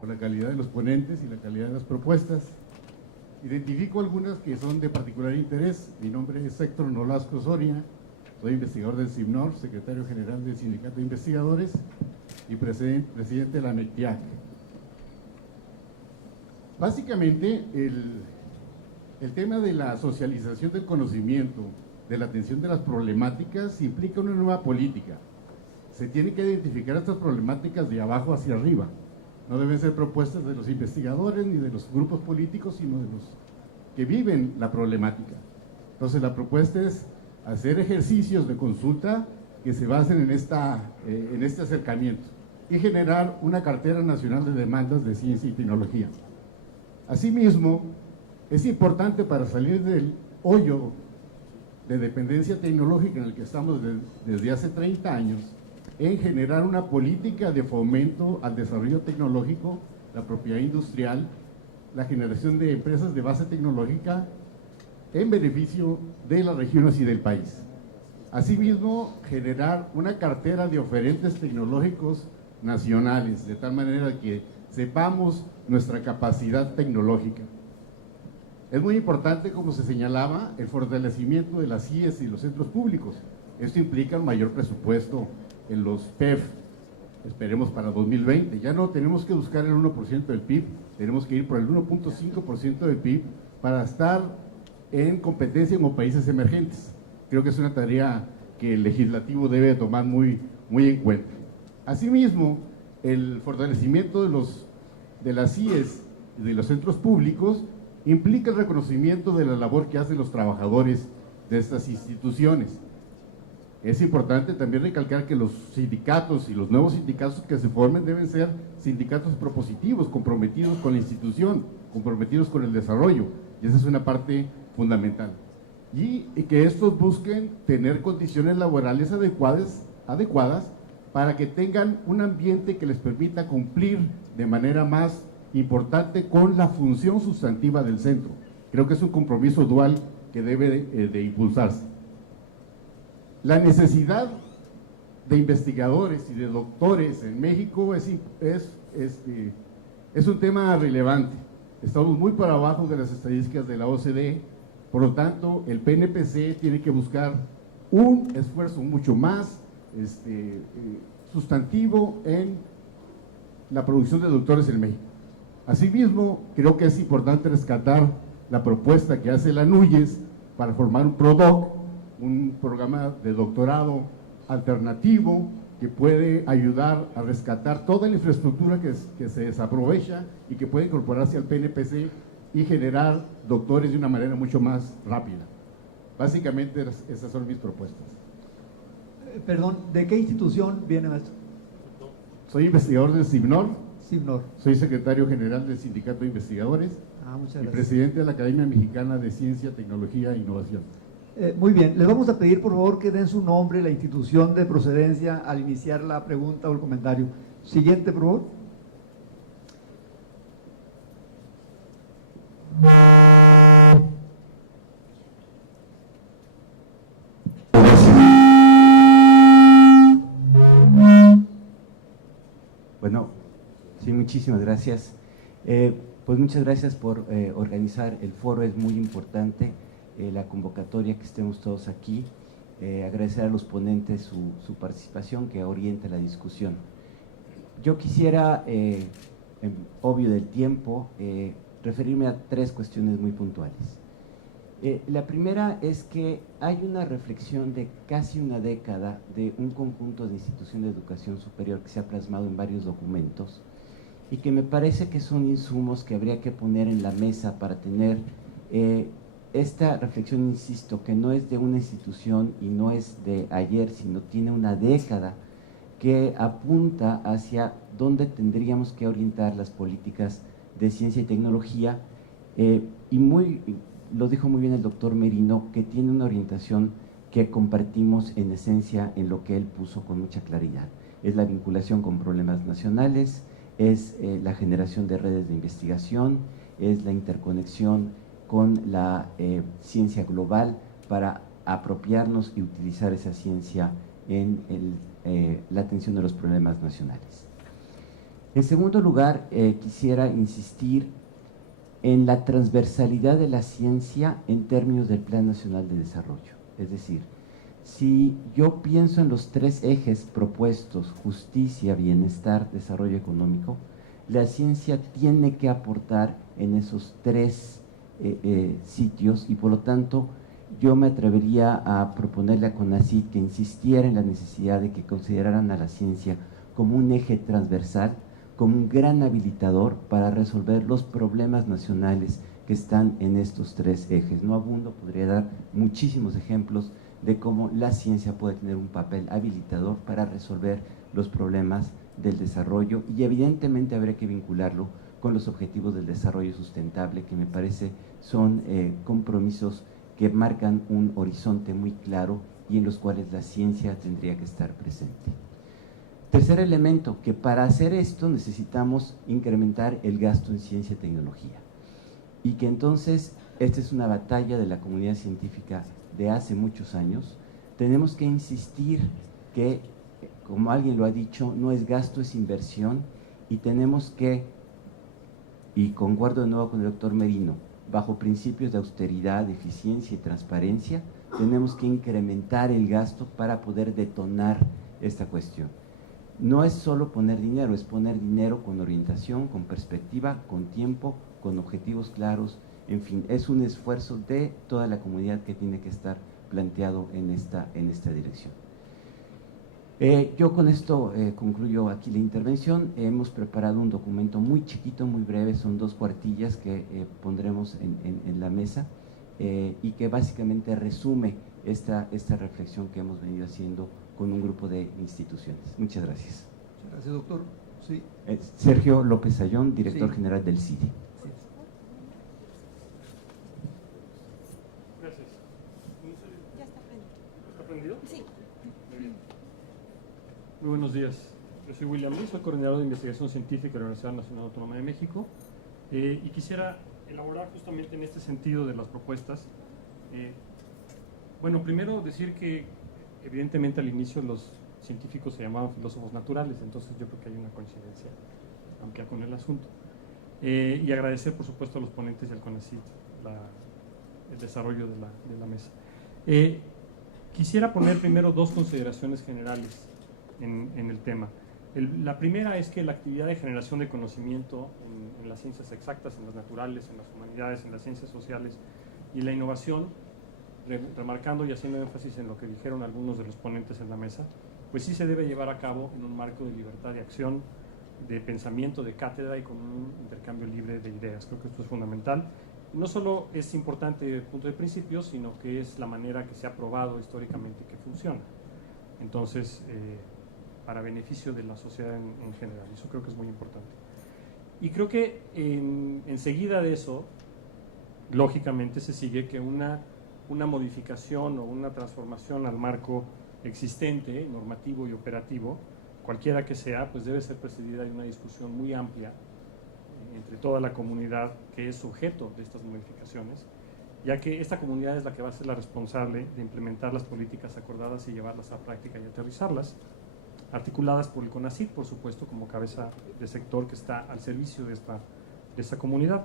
por la calidad de los ponentes y la calidad de las propuestas. Identifico algunas que son de particular interés. Mi nombre es Héctor Nolasco Soria, soy investigador del CIBNOR, secretario general del Sindicato de Investigadores y presidente de la MECTIAC. Básicamente, el tema de la socialización del conocimiento, de la atención de las problemáticas, implica una nueva política. Se tienen que identificar estas problemáticas de abajo hacia arriba. No deben ser propuestas de los investigadores ni de los grupos políticos, sino de los que viven la problemática. Entonces, la propuesta es hacer ejercicios de consulta que se basen en este acercamiento y generar una cartera nacional de demandas de ciencia y tecnología. Asimismo, es importante para salir del hoyo de dependencia tecnológica en el que estamos desde hace 30 años, en generar una política de fomento al desarrollo tecnológico, la propiedad industrial, la generación de empresas de base tecnológica en beneficio de las regiones y del país. Asimismo, generar una cartera de oferentes tecnológicos nacionales, de tal manera que sepamos nuestra capacidad tecnológica. Es muy importante, como se señalaba, el fortalecimiento de las CIES y los centros públicos. Esto implica un mayor presupuesto en los PEF, esperemos para 2020. Ya no tenemos que buscar el 1% del PIB, tenemos que ir por el 1.5% del PIB para estar en competencia con países emergentes. Creo que es una tarea que el legislativo debe tomar muy en cuenta. Asimismo, el fortalecimiento de las CIES y de los centros públicos implica el reconocimiento de la labor que hacen los trabajadores de estas instituciones. Es importante también recalcar que los sindicatos y los nuevos sindicatos que se formen deben ser sindicatos propositivos, comprometidos con la institución, comprometidos con el desarrollo, y esa es una parte fundamental. Y que estos busquen tener condiciones laborales adecuadas para que tengan un ambiente que les permita cumplir de manera más importante con la función sustantiva del centro. Creo que es un compromiso dual que debe de impulsarse. La necesidad de investigadores y de doctores en México es un tema relevante. Estamos muy por abajo de las estadísticas de la OCDE, por lo tanto, el PNPC tiene que buscar un esfuerzo mucho más sustantivo en la producción de doctores en México. Asimismo, creo que es importante rescatar la propuesta que hace la NUYES para formar un PRODOC, un programa de doctorado alternativo que puede ayudar a rescatar toda la infraestructura que se desaprovecha y que puede incorporarse al PNPC y generar doctores de una manera mucho más rápida. Básicamente esas son mis propuestas. Perdón, ¿de qué institución viene, maestro? Soy investigador del CIBNOR. CIBNOR. Soy secretario general del Sindicato de Investigadores Muchas y gracias. presidente de la Academia Mexicana de Ciencia, Tecnología e Innovación. Muy bien, les vamos a pedir por favor que den su nombre y la institución de procedencia al iniciar la pregunta o el comentario. Siguiente, por favor. Bueno, sí, muchísimas gracias. Pues muchas gracias por organizar el foro, es muy importante la convocatoria, que estemos todos aquí. Agradecer a los ponentes su participación que orienta la discusión. Yo quisiera, obvio del tiempo, referirme a tres cuestiones muy puntuales. La primera es que hay una reflexión de casi una década de un conjunto de instituciones de educación superior que se ha plasmado en varios documentos y que me parece que son insumos que habría que poner en la mesa para tener esta reflexión, insisto, que no es de una institución y no es de ayer, sino tiene una década que apunta hacia dónde tendríamos que orientar las políticas de ciencia y tecnología, lo dijo muy bien el doctor Merino, que tiene una orientación que compartimos en esencia en lo que él puso con mucha claridad. Es la vinculación con problemas nacionales, es la generación de redes de investigación, es la interconexión con la ciencia global para apropiarnos y utilizar esa ciencia en la atención de los problemas nacionales. En segundo lugar, quisiera insistir en la transversalidad de la ciencia en términos del Plan Nacional de Desarrollo. Es decir, si yo pienso en los tres ejes propuestos, justicia, bienestar, desarrollo económico, la ciencia tiene que aportar en esos tres sitios, y por lo tanto yo me atrevería a proponerle a CONACYT que insistiera en la necesidad de que consideraran a la ciencia como un eje transversal, como un gran habilitador para resolver los problemas nacionales que están en estos tres ejes. No abundo, podría dar muchísimos ejemplos de cómo la ciencia puede tener un papel habilitador para resolver los problemas del desarrollo, y evidentemente habría que vincularlo con los objetivos del desarrollo sustentable, que me parece son compromisos que marcan un horizonte muy claro y en los cuales la ciencia tendría que estar presente. Tercer elemento, que para hacer esto necesitamos incrementar el gasto en ciencia y tecnología, y que entonces esta es una batalla de la comunidad científica de hace muchos años. Tenemos que insistir que, como alguien lo ha dicho, no es gasto, es inversión, y tenemos que, y concuerdo de nuevo con el doctor Merino, bajo principios de austeridad, eficiencia y transparencia, tenemos que incrementar el gasto para poder detonar esta cuestión. No es solo poner dinero, es poner dinero con orientación, con perspectiva, con tiempo, con objetivos claros. En fin, es un esfuerzo de toda la comunidad que tiene que estar planteado en esta dirección. Yo con esto concluyo aquí la intervención. Hemos preparado un documento muy chiquito, muy breve, son 2 cuartillas que pondremos en la mesa, y que básicamente resume esta reflexión que hemos venido haciendo con un grupo de instituciones. Muchas gracias. Muchas gracias, doctor. Sí. Sergio López Ayón, director Sí. general del CIDE. Gracias. Ya está prendido. ¿Está prendido? Sí. Muy bien. Muy buenos días. Yo soy William Lee, soy coordinador de investigación científica de la Universidad Nacional Autónoma de México, y quisiera elaborar justamente en este sentido de las propuestas. Bueno, primero decir que evidentemente al inicio los científicos se llamaban filósofos naturales, entonces yo creo que hay una coincidencia amplia con el asunto. Y agradecer por supuesto a los ponentes y al CONACYT el desarrollo de la mesa. Quisiera poner primero 2 consideraciones generales en el tema. La primera es que la actividad de generación de conocimiento en las ciencias exactas, en las naturales, en las humanidades, en las ciencias sociales y la innovación, remarcando y haciendo énfasis en lo que dijeron algunos de los ponentes en la mesa, pues sí se debe llevar a cabo en un marco de libertad de acción, de pensamiento, de cátedra y con un intercambio libre de ideas. Creo que esto es fundamental. No solo es importante desde el punto de principio, sino que es la manera que se ha probado históricamente que funciona. Entonces, para beneficio de la sociedad en general. Eso creo que es muy importante. Y creo que enseguida de eso, lógicamente se sigue que una modificación o una transformación al marco existente, normativo y operativo, cualquiera que sea, pues debe ser precedida de una discusión muy amplia entre toda la comunidad que es sujeto de estas modificaciones, ya que esta comunidad es la que va a ser la responsable de implementar las políticas acordadas y llevarlas a práctica y aterrizarlas, articuladas por el CONACYT, por supuesto, como cabeza de sector que está al servicio de esta comunidad.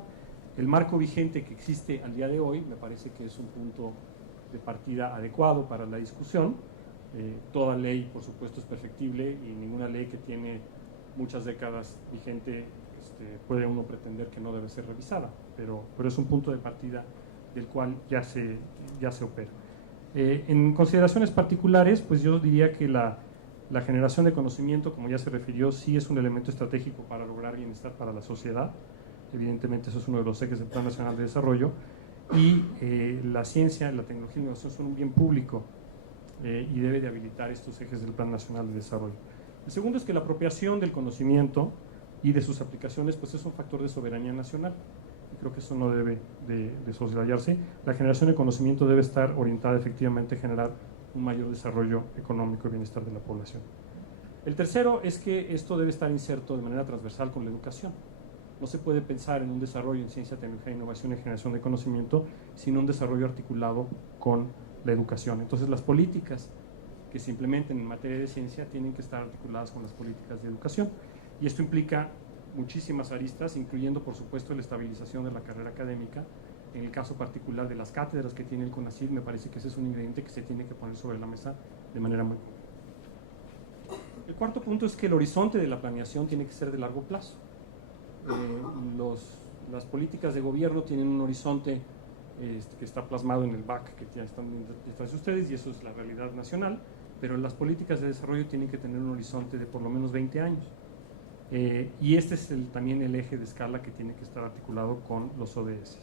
El marco vigente que existe al día de hoy me parece que es un punto de partida adecuado para la discusión. Toda ley, por supuesto, es perfectible y ninguna ley que tiene muchas décadas vigente puede uno pretender que no debe ser revisada, pero es un punto de partida del cual ya se opera. En consideraciones particulares, pues yo diría que la generación de conocimiento, como ya se refirió, sí es un elemento estratégico para lograr bienestar para la sociedad. Evidentemente eso es uno de los ejes del Plan Nacional de Desarrollo, y la ciencia, la tecnología y la innovación son un bien público y debe de habilitar estos ejes del Plan Nacional de Desarrollo. El segundo es que la apropiación del conocimiento y de sus aplicaciones pues es un factor de soberanía nacional, y creo que eso no debe de soslayarse. La generación de conocimiento debe estar orientada efectivamente a generar un mayor desarrollo económico y bienestar de la población. El tercero es que esto debe estar inserto de manera transversal con la educación. No se puede pensar en un desarrollo en ciencia, tecnología, innovación y generación de conocimiento sin un desarrollo articulado con la educación. Entonces las políticas que se implementen en materia de ciencia tienen que estar articuladas con las políticas de educación. y esto implica muchísimas aristas, incluyendo por supuesto la estabilización de la carrera académica. En el caso particular de las cátedras que tiene el CONACYT, me parece que ese es un ingrediente que se tiene que poner sobre la mesa de manera muy... El cuarto punto es que el horizonte de la planeación tiene que ser de largo plazo. Las políticas de gobierno tienen un horizonte que está plasmado en el BAC que ya están detrás de ustedes, y eso es la realidad nacional, pero las políticas de desarrollo tienen que tener un horizonte de por lo menos 20 años. Y este es también el eje de escala que tiene que estar articulado con los ODS.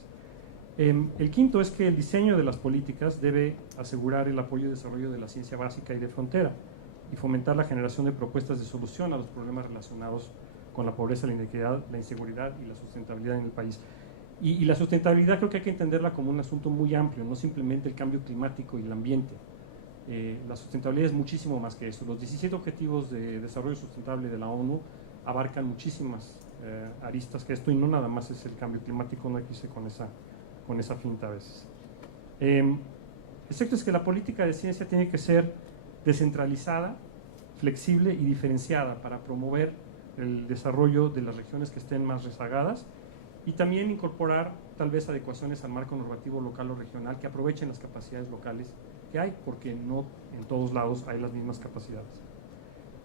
El quinto es que el diseño de las políticas debe asegurar el apoyo y desarrollo de la ciencia básica y de frontera y fomentar la generación de propuestas de solución a los problemas relacionados con la pobreza, la inequidad, la inseguridad y la sustentabilidad en el país. Y la sustentabilidad creo que hay que entenderla como un asunto muy amplio, no simplemente el cambio climático y el ambiente. La sustentabilidad es muchísimo más que eso. Los 17 Objetivos de Desarrollo Sustentable de la ONU abarcan muchísimas aristas que esto, y no nada más es el cambio climático, no hay que irse con esa finta a veces. El sexto es que la política de ciencia tiene que ser descentralizada, flexible y diferenciada para promover el desarrollo de las regiones que estén más rezagadas, y también incorporar tal vez adecuaciones al marco normativo local o regional que aprovechen las capacidades locales que hay, porque no en todos lados hay las mismas capacidades.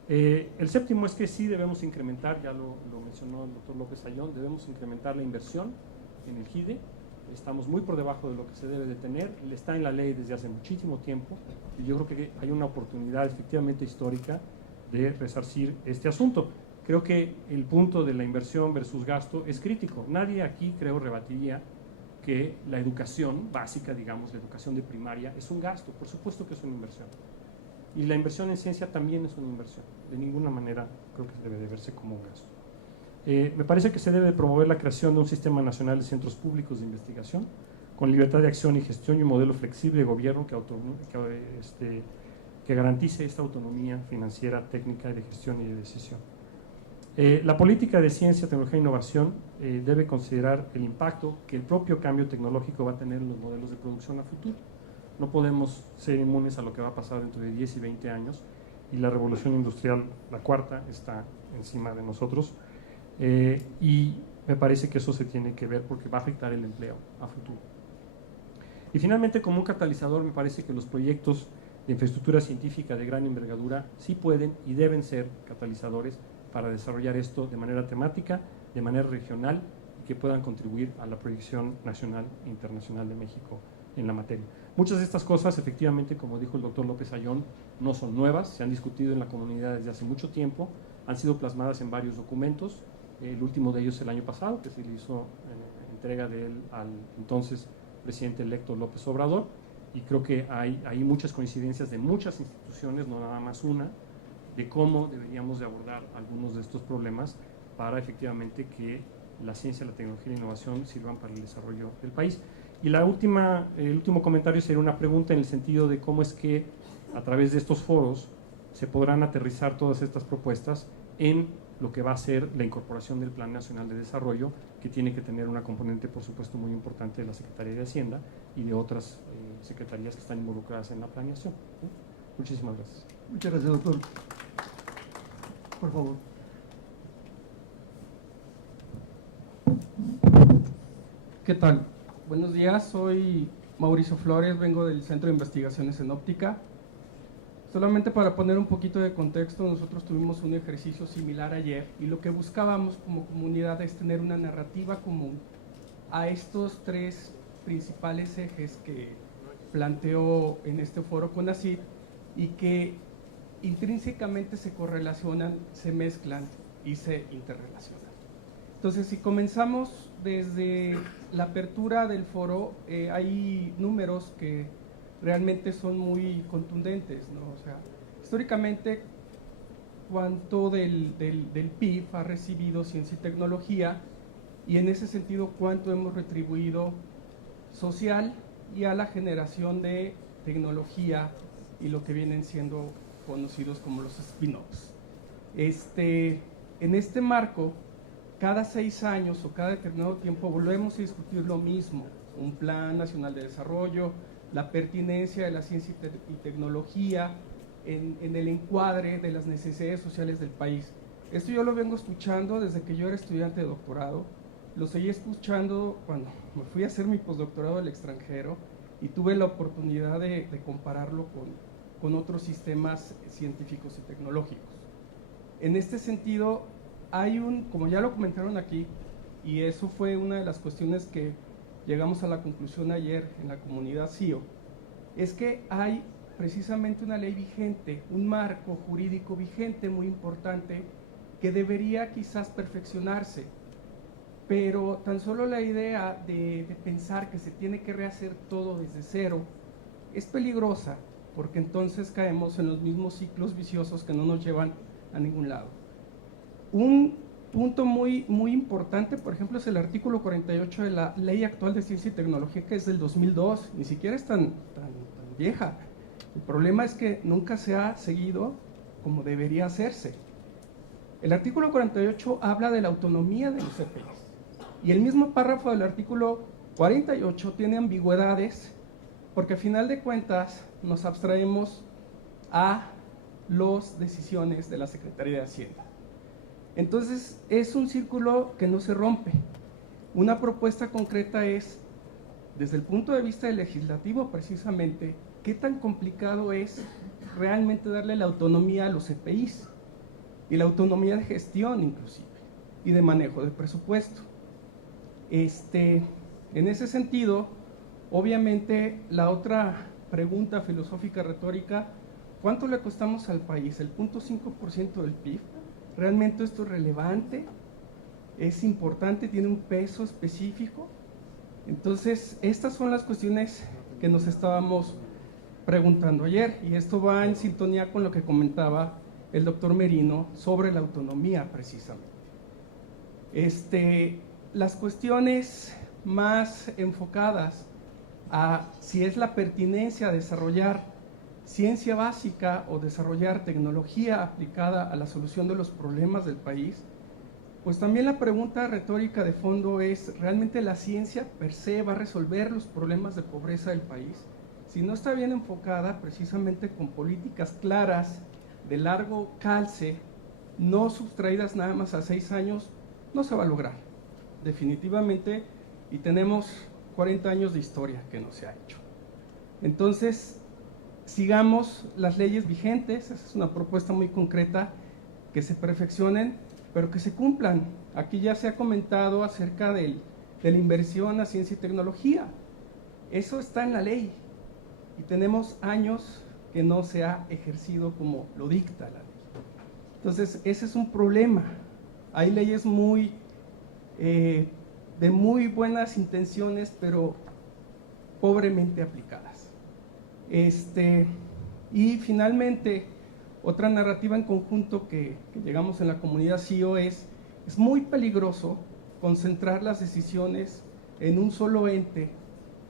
El séptimo es que sí debemos incrementar, ya lo mencionó el doctor López Ayón, debemos incrementar la inversión en el GIDE. Estamos muy por debajo de lo que se debe de tener, está en la ley desde hace muchísimo tiempo, y yo creo que hay una oportunidad efectivamente histórica de resarcir este asunto. Creo que el punto de la inversión versus gasto es crítico. Nadie aquí, creo, rebatiría que la educación básica, digamos, la educación de primaria, es un gasto. Por supuesto que es una inversión. Y la inversión en ciencia también es una inversión. De ninguna manera creo que debe de verse como un gasto. Me parece que se debe promover la creación de un sistema nacional de centros públicos de investigación con libertad de acción y gestión y un modelo flexible de gobierno que garantice esta autonomía financiera, técnica, de gestión y de decisión. La política de ciencia, tecnología e innovación debe considerar el impacto que el propio cambio tecnológico va a tener en los modelos de producción a futuro. No podemos ser inmunes a lo que va a pasar dentro de 10 y 20 años, y la revolución industrial, la cuarta, está encima de nosotros, y me parece que eso se tiene que ver porque va a afectar el empleo a futuro. Y finalmente, como un catalizador, me parece que los proyectos de infraestructura científica de gran envergadura sí pueden y deben ser catalizadores para desarrollar esto de manera temática, de manera regional, y que puedan contribuir a la proyección nacional e internacional de México en la materia. Muchas de estas cosas, efectivamente, como dijo el doctor López Ayón, no son nuevas, se han discutido en la comunidad desde hace mucho tiempo, han sido plasmadas en varios documentos, el último de ellos el año pasado, que se le hizo entrega de él al entonces presidente electo López Obrador, y creo que hay muchas coincidencias de muchas instituciones, no nada más una, de cómo deberíamos de abordar algunos de estos problemas para efectivamente que la ciencia, la tecnología y la innovación sirvan para el desarrollo del país. Y el último comentario sería una pregunta en el sentido de cómo es que a través de estos foros se podrán aterrizar todas estas propuestas en lo que va a ser la incorporación del Plan Nacional de Desarrollo, que tiene que tener una componente, por supuesto, muy importante de la Secretaría de Hacienda y de otras secretarías que están involucradas en la planeación. Muchísimas gracias. Muchas gracias, doctor. Por favor. ¿Qué tal? Buenos días, soy Mauricio Flores, vengo del Centro de Investigaciones en Óptica. Solamente para poner un poquito de contexto, nosotros tuvimos un ejercicio similar ayer y lo que buscábamos como comunidad es tener una narrativa común a estos tres principales ejes que planteó en este foro CONACYT y que intrínsecamente se correlacionan, se mezclan y se interrelacionan. Entonces, si comenzamos desde la apertura del foro, hay números que realmente son muy contundentes, ¿no? O sea, históricamente, ¿cuánto del PIB ha recibido ciencia y tecnología? Y en ese sentido, ¿cuánto hemos retribuido social y a la generación de tecnología y lo que vienen siendo conocidos como los spin-offs? En este marco, cada 6 años o cada determinado tiempo volvemos a discutir lo mismo, un plan nacional de desarrollo, la pertinencia de la ciencia y tecnología en el encuadre de las necesidades sociales del país. Esto yo lo vengo escuchando desde que yo era estudiante de doctorado, lo seguí escuchando cuando me fui a hacer mi postdoctorado al extranjero y tuve la oportunidad de compararlo con otros sistemas científicos y tecnológicos. En este sentido, hay como ya lo comentaron aquí, y eso fue una de las cuestiones que llegamos a la conclusión ayer en la comunidad CIO, es que hay precisamente una ley vigente, un marco jurídico vigente muy importante que debería quizás perfeccionarse, pero tan solo la idea de pensar que se tiene que rehacer todo desde cero es peligrosa, porque entonces caemos en los mismos ciclos viciosos que no nos llevan a ningún lado. Un punto muy importante, por ejemplo, es el artículo 48 de la Ley Actual de Ciencia y Tecnología, que es del 2002, ni siquiera es tan vieja. El problema es que nunca se ha seguido como debería hacerse. El artículo 48 habla de la autonomía de los CPIs, y el mismo párrafo del artículo 48 tiene ambigüedades, porque a final de cuentas nos abstraemos a las decisiones de la Secretaría de Hacienda. Entonces es un círculo que no se rompe. Una propuesta concreta es, desde el punto de vista del legislativo precisamente, qué tan complicado es realmente darle la autonomía a los CPIs, y la autonomía de gestión inclusive, y de manejo del presupuesto. En ese sentido, obviamente, la otra pregunta filosófica retórica, ¿cuánto le costamos al país? ¿El 0.5% del PIB? ¿Realmente esto es relevante? ¿Es importante? ¿Tiene un peso específico? Entonces, estas son las cuestiones que nos estábamos preguntando ayer, y esto va en sintonía con lo que comentaba el doctor Merino sobre la autonomía precisamente. Las cuestiones más enfocadas a si es la pertinencia de desarrollar ciencia básica o desarrollar tecnología aplicada a la solución de los problemas del país, pues también la pregunta retórica de fondo es, ¿realmente la ciencia per se va a resolver los problemas de pobreza del país? Si no está bien enfocada precisamente con políticas claras, de largo calce, no sustraídas nada más a 6 años, no se va a lograr, definitivamente, y tenemos 40 años de historia que no se ha hecho. Entonces, sigamos las leyes vigentes, esa es una propuesta muy concreta, que se perfeccionen, pero que se cumplan. Aquí ya se ha comentado acerca de la inversión a ciencia y tecnología, eso está en la ley, y tenemos años que no se ha ejercido como lo dicta la ley. Entonces, ese es un problema. Hay leyes de muy buenas intenciones, pero pobremente aplicadas. Y finalmente, otra narrativa en conjunto que llegamos en la comunidad CIO es muy peligroso concentrar las decisiones en un solo ente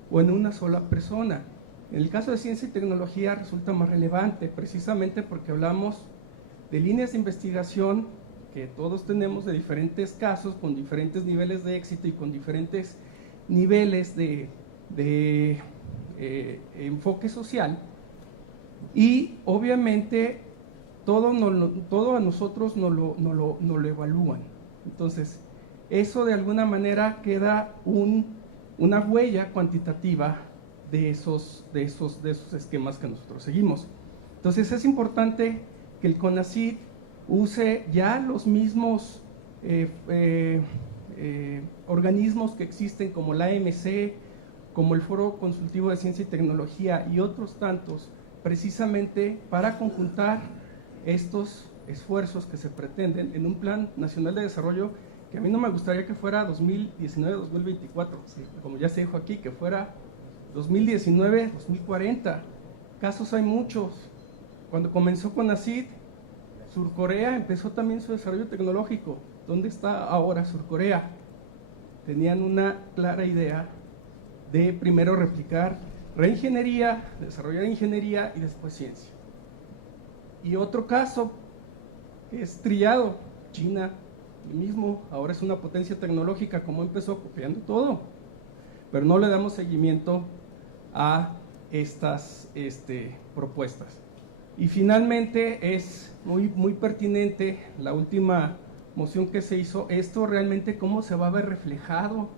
o en una sola persona. En el caso de ciencia y tecnología resulta más relevante, precisamente porque hablamos de líneas de investigación que todos tenemos de diferentes casos, con diferentes niveles de éxito y con diferentes niveles de enfoque social, y obviamente todo a nosotros nos lo evalúan. Entonces, eso de alguna manera queda una huella cuantitativa de esos esquemas que nosotros seguimos. Entonces es importante que el CONACYT use ya los mismos organismos que existen, como la AMC, como el Foro Consultivo de Ciencia y Tecnología y otros tantos, precisamente para conjuntar estos esfuerzos que se pretenden en un Plan Nacional de Desarrollo que a mí no me gustaría que fuera 2019-2024, como ya se dijo aquí, que fuera 2019-2040. Casos hay muchos. Cuando comenzó CONACYT, Surcorea empezó también su desarrollo tecnológico. ¿Dónde está ahora Surcorea? Tenían una clara idea de primero replicar reingeniería, desarrollar ingeniería y después ciencia. Y otro caso es trillado, China, el mismo, ahora es una potencia tecnológica, como empezó copiando todo, pero no le damos seguimiento a estas propuestas. Y finalmente es muy pertinente la última moción que se hizo, esto realmente cómo se va a ver reflejado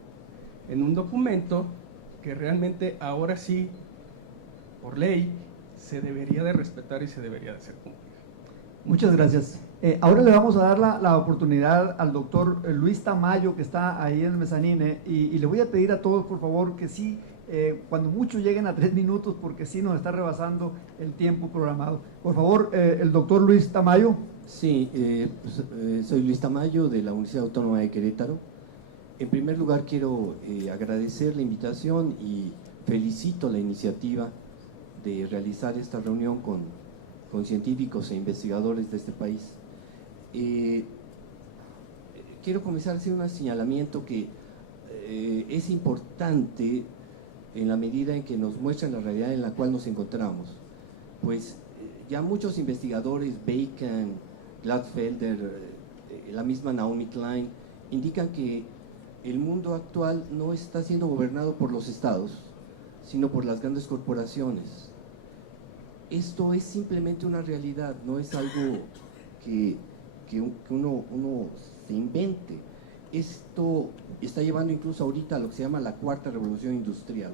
en un documento que realmente ahora sí, por ley, se debería de respetar y se debería de hacer cumplir. Muchas gracias. Ahora le vamos a dar la oportunidad al doctor Luis Tamayo, que está ahí en el mezanine, y le voy a pedir a todos, por favor, que sí, cuando mucho lleguen a 3 minutos, porque sí nos está rebasando el tiempo programado. Por favor, el doctor Luis Tamayo. Sí, soy Luis Tamayo de la Universidad Autónoma de Querétaro. En primer lugar quiero agradecer la invitación y felicito la iniciativa de realizar esta reunión con científicos e investigadores de este país. Quiero comenzar a hacer un señalamiento que es importante en la medida en que nos muestra la realidad en la cual nos encontramos. Pues ya muchos investigadores, Bacon, Gladfelder, la misma Naomi Klein, indican que el mundo actual no está siendo gobernado por los estados, sino por las grandes corporaciones. Esto es simplemente una realidad, no es algo que uno se invente. Esto está llevando incluso ahorita a lo que se llama la cuarta revolución industrial,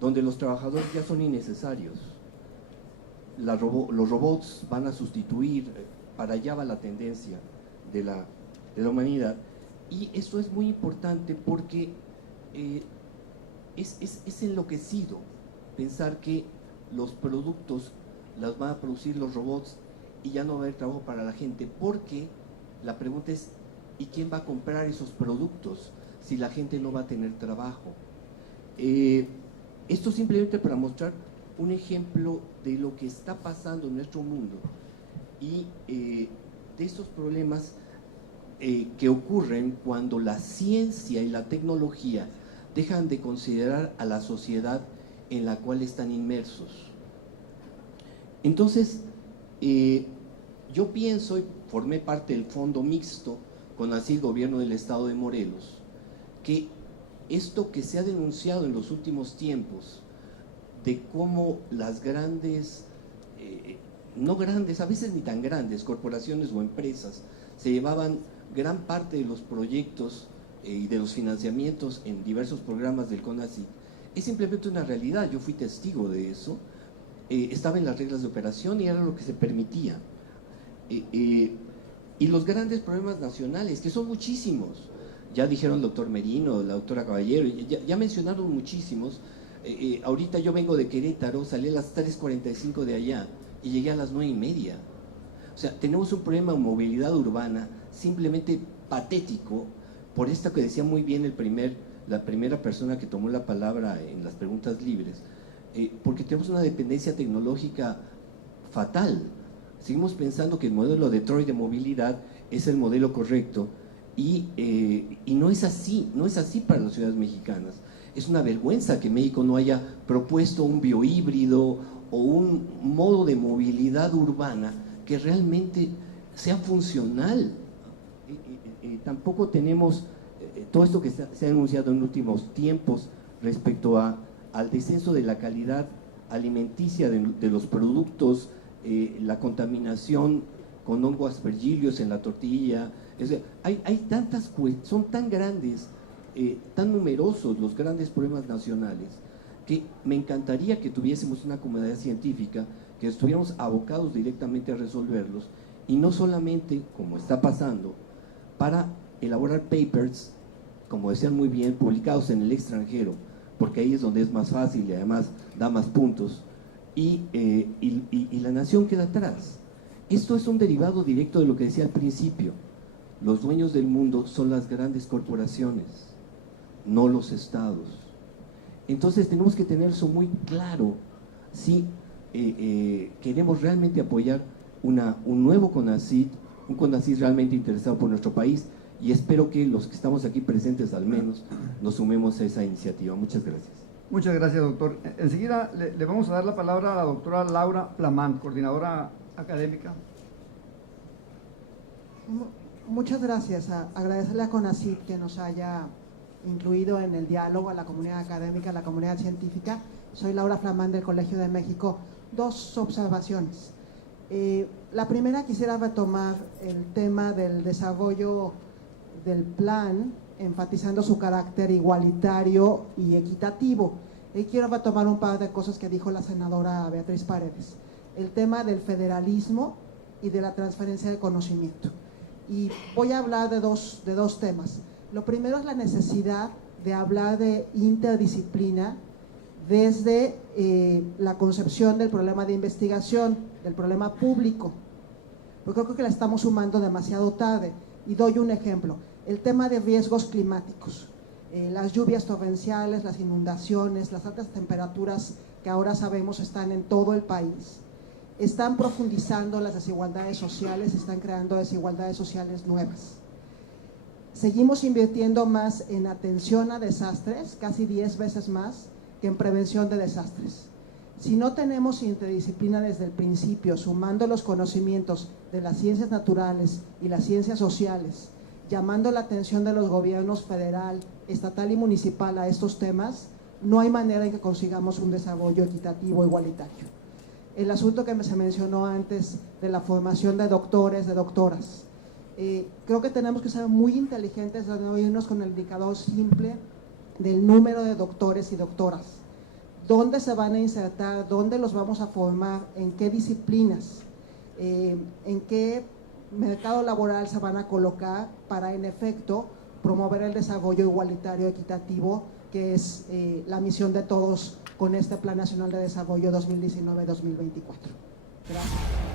donde los trabajadores ya son innecesarios. Los robots van a sustituir, para allá va la tendencia de la humanidad. Y esto es muy importante porque es enloquecido pensar que los productos los van a producir los robots y ya no va a haber trabajo para la gente, porque la pregunta es, ¿y quién va a comprar esos productos si la gente no va a tener trabajo? Esto simplemente para mostrar un ejemplo de lo que está pasando en nuestro mundo y de estos problemas que ocurren cuando la ciencia y la tecnología dejan de considerar a la sociedad en la cual están inmersos. Entonces, yo pienso, y formé parte del fondo mixto con así el gobierno del estado de Morelos, que esto que se ha denunciado en los últimos tiempos, de cómo las grandes, no grandes, a veces ni tan grandes, corporaciones o empresas, se llevaban gran parte de los proyectos y de los financiamientos en diversos programas del CONACYT, es simplemente una realidad. Yo fui testigo de eso, estaba en las reglas de operación y era lo que se permitía. Y los grandes problemas nacionales, que son muchísimos, ya dijeron el doctor Merino, la doctora Caballero, ya mencionaron muchísimos. Ahorita yo vengo de Querétaro, salí a las 3:45 de allá y llegué a las 9:30. O sea, tenemos un problema de movilidad urbana simplemente patético, por esto que decía muy bien la primera persona que tomó la palabra en las preguntas libres, porque tenemos una dependencia tecnológica fatal. Seguimos pensando que el modelo de Detroit de movilidad es el modelo correcto y no es así, no es así para las ciudades mexicanas. Es una vergüenza que México no haya propuesto un biohíbrido o un modo de movilidad urbana que realmente sea funcional. Tampoco tenemos todo esto que se ha anunciado en últimos tiempos respecto al descenso de la calidad alimenticia de los productos, la contaminación con hongos aspergillos en la tortilla. Es decir, hay tantas cuestiones, son tan grandes, tan numerosos los grandes problemas nacionales, que me encantaría que tuviésemos una comunidad científica, que estuviéramos abocados directamente a resolverlos, y no solamente, como está pasando, para elaborar papers, como decían muy bien, publicados en el extranjero, porque ahí es donde es más fácil y además da más puntos, y la nación queda atrás. Esto es un derivado directo de lo que decía al principio. Los dueños del mundo son las grandes corporaciones, no los estados. Entonces tenemos que tener eso muy claro si queremos realmente apoyar un nuevo CONACYT, un CONACYT realmente interesado por nuestro país, y espero que los que estamos aquí presentes al menos nos sumemos a esa iniciativa. Muchas gracias. Muchas gracias, doctor. Enseguida le vamos a dar la palabra a la doctora Laura Flamán, coordinadora académica. Muchas gracias. Agradecerle a CONACYT que nos haya incluido en el diálogo a la comunidad académica, a la comunidad científica. Soy Laura Flamán del Colegio de México. Dos observaciones. La primera, quisiera retomar el tema del desarrollo del plan, enfatizando su carácter igualitario y equitativo. Y quiero retomar un par de cosas que dijo la senadora Beatriz Paredes. El tema del federalismo y de la transferencia del conocimiento. Y voy a hablar de dos temas. Lo primero es la necesidad de hablar de interdisciplina desde la concepción del problema de investigación, del problema público, porque creo que la estamos sumando demasiado tarde. Y doy un ejemplo, el tema de riesgos climáticos, las lluvias torrenciales, las inundaciones, las altas temperaturas que ahora sabemos están en todo el país, están profundizando las desigualdades sociales, están creando desigualdades sociales nuevas. Seguimos invirtiendo más en atención a desastres, casi 10 veces más que en prevención de desastres. Si no tenemos interdisciplina desde el principio, sumando los conocimientos de las ciencias naturales y las ciencias sociales, llamando la atención de los gobiernos federal, estatal y municipal a estos temas, no hay manera en que consigamos un desarrollo equitativo e igualitario. El asunto que se mencionó antes de la formación de doctores, de doctoras, creo que tenemos que ser muy inteligentes de no irnos con el indicador simple del número de doctores y doctoras. ¿Dónde se van a insertar? ¿Dónde los vamos a formar? ¿En qué disciplinas? ¿En qué mercado laboral se van a colocar para, en efecto, promover el desarrollo igualitario equitativo, que es la misión de todos con este Plan Nacional de Desarrollo 2019-2024? Gracias.